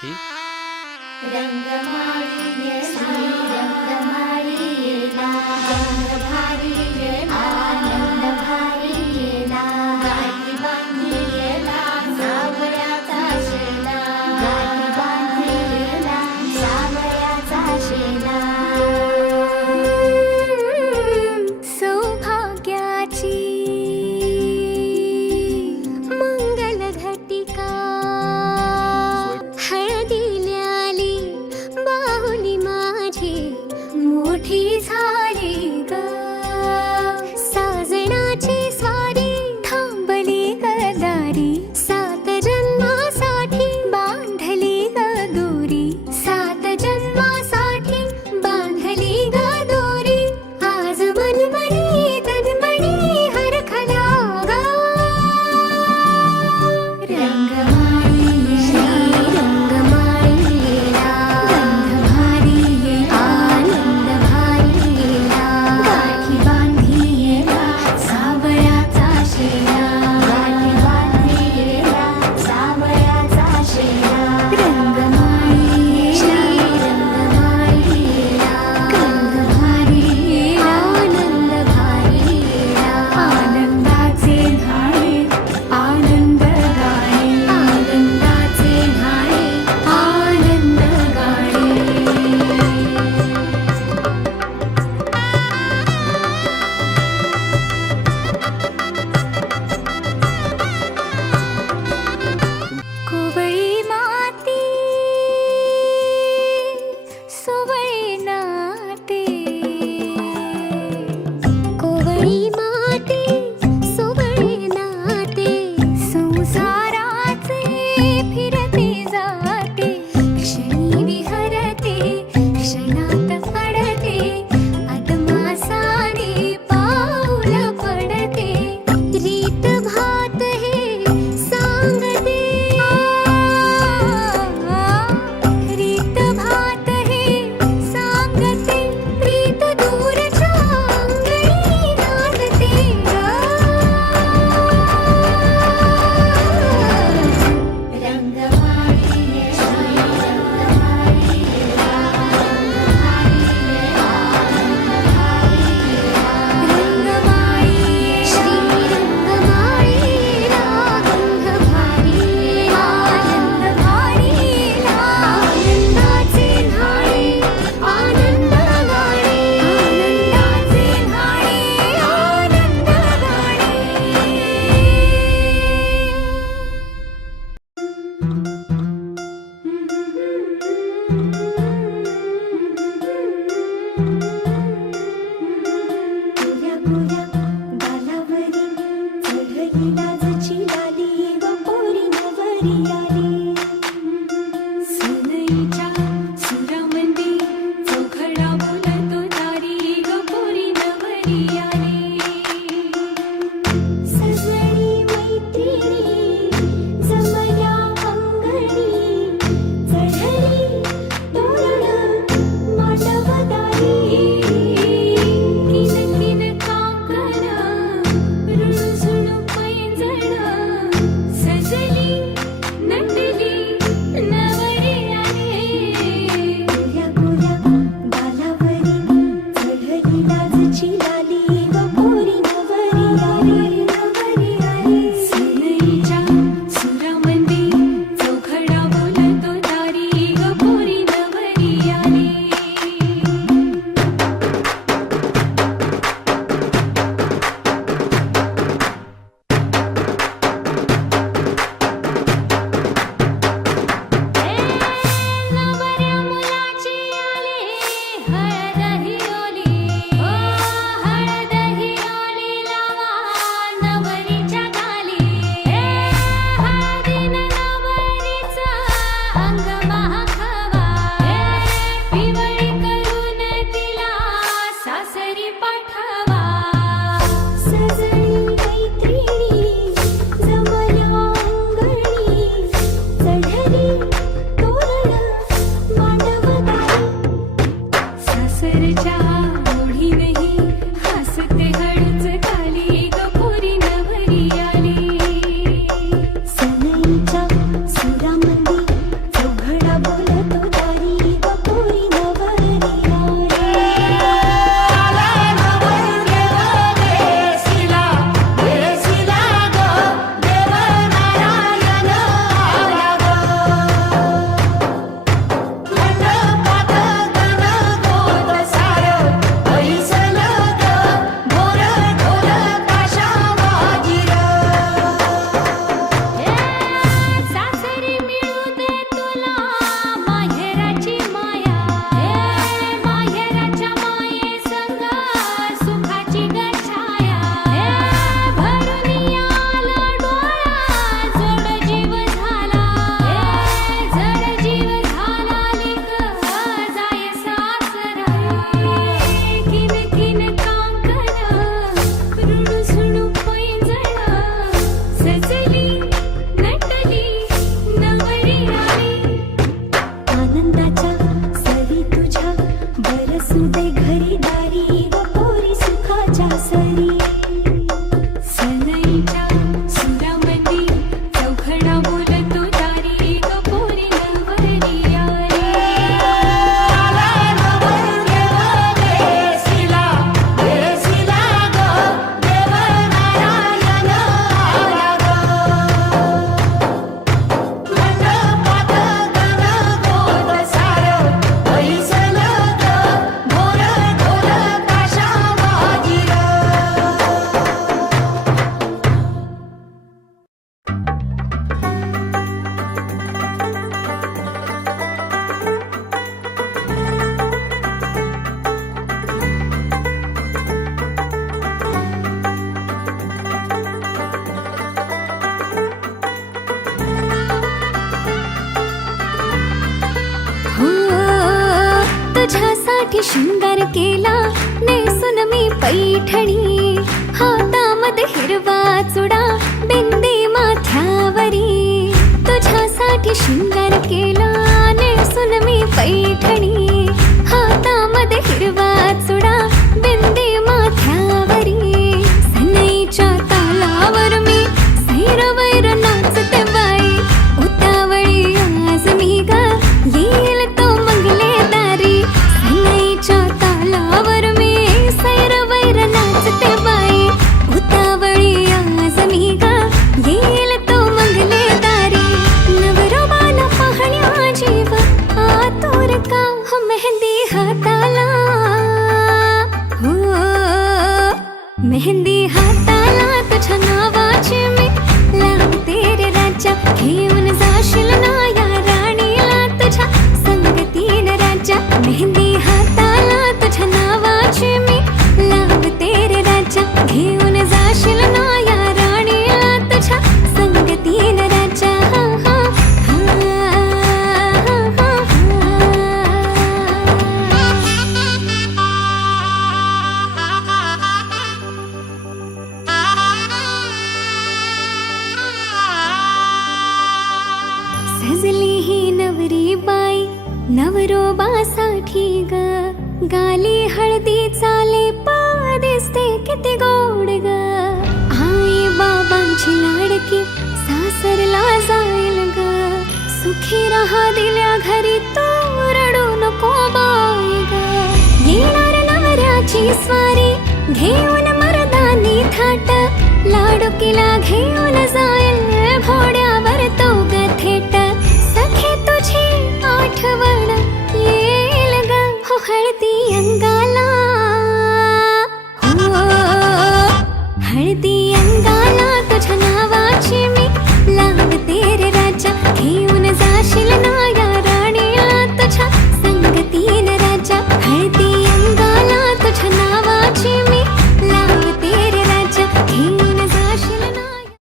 की रंगमाळी रंगमाळी रंग भारी आनंद भारी गाठी बांधलेला सावळ्याचा शेला गाठी बांधलेला सावळ्याचा शेला सौभाग्याची मंगल घटिका हळदील्याली बाहुली माझी मोठी झाली ग साजणाची स्वारी थांबली गदारी सात जन्मासाठी बांधली ग दोरी सात जन्मासाठी बांधली ग दोरी आज मनमणी तन्मणी हरखला ग रंगमाळी रंगमाळी गंध भारी आनंद भारी गाठी बांधलेला सावळ्याचा शेला गाठी बांधलेला सावळ्याचा शेला रंगमाळी रंगमाळी गंध भारी आनंद भारी आनंदाचे धाणे आनंद गाणे आनंदाचे धाणे आनंद गाणे कोवळी माती सोवळी नाते कोवळी माती सोवळी नाते संसाराचे फिरते जाते क्षणी विहरते क्षणात अडते अदमासाने पाऊल पडते रीत भात हे सांगते रीत भात हे सांगते प्रीत दूरच्या अंगणी नांदते रंगमाळी श्री रंगमाळी गंध भारी आनंद भारी आनंदाचे न्हाणे आनंद गाणे आनंदाचे न्हाणे आनंद गाणे गोऱ्या गोऱ्या गालावरी चढली लाजची लाली व पोरी नवरी आली सुनईच्या सुरामंदी चौघडा बोलतो दारी व पोरी नवरी आली सजणी मैत्रिणी जमल्या अंगणी चढली तोरण मांडवदारी किन काकण रुणझुण पैंजण सजली नटली तुझ्यासाठी शृंगार केला नेसून मी पैठणी हातामध्ये हिरवा चुडा बिंदी माथ्यावरी तुझ्यासाठी शृंगार केला नेसून मी पैठणी हातामध्ये हिरवा चुडा बिंदी माथ्यावरी सनईच्या तालावर मी सैरवैर नाचते बाई उतावळी आज मी ग येईल तो मंगले दारी सनईच्या तालावर मी सैरवैर नाचते बाई उतावळी आज मी ग येईल तो मंगले दारी नवरोबाला पाहण्या जीव आतुर का हो मेहंदी हाताला हो मेहंदी हाताला तुझ्या नावाची मी लावते रे राजा घेऊन जाशील ना या राणीला तुझ्या संगतीन राजा मेहंदी हाताला तुझ्या नावाची मी लावते रे राजा घेऊन जाशील ना या राणीला तुझ्या संगतीन राजा हा हा सजली ही नवरी बाई नवरोबासाठी ग गाली हळदी चाले दिसते किती गोड ग आई बाबांची लाडकी सासरला जाईल ग सुखी राहा दिल्या घरी तू रडू नको बाई ग येणार नवऱ्याची स्वारी घेऊन मर्दानी थाट लाडुकीला घेऊन जाईल घोड्यावर तो ग थेट सखे तुझी आठवण येईल ग हो हळदी अंगाला हो हळदी अंगाला तुझ्या नावाची मी लावते रे राजा घेऊन जाशील ना या राणीला तुझ्या संगतीन राजा हळदी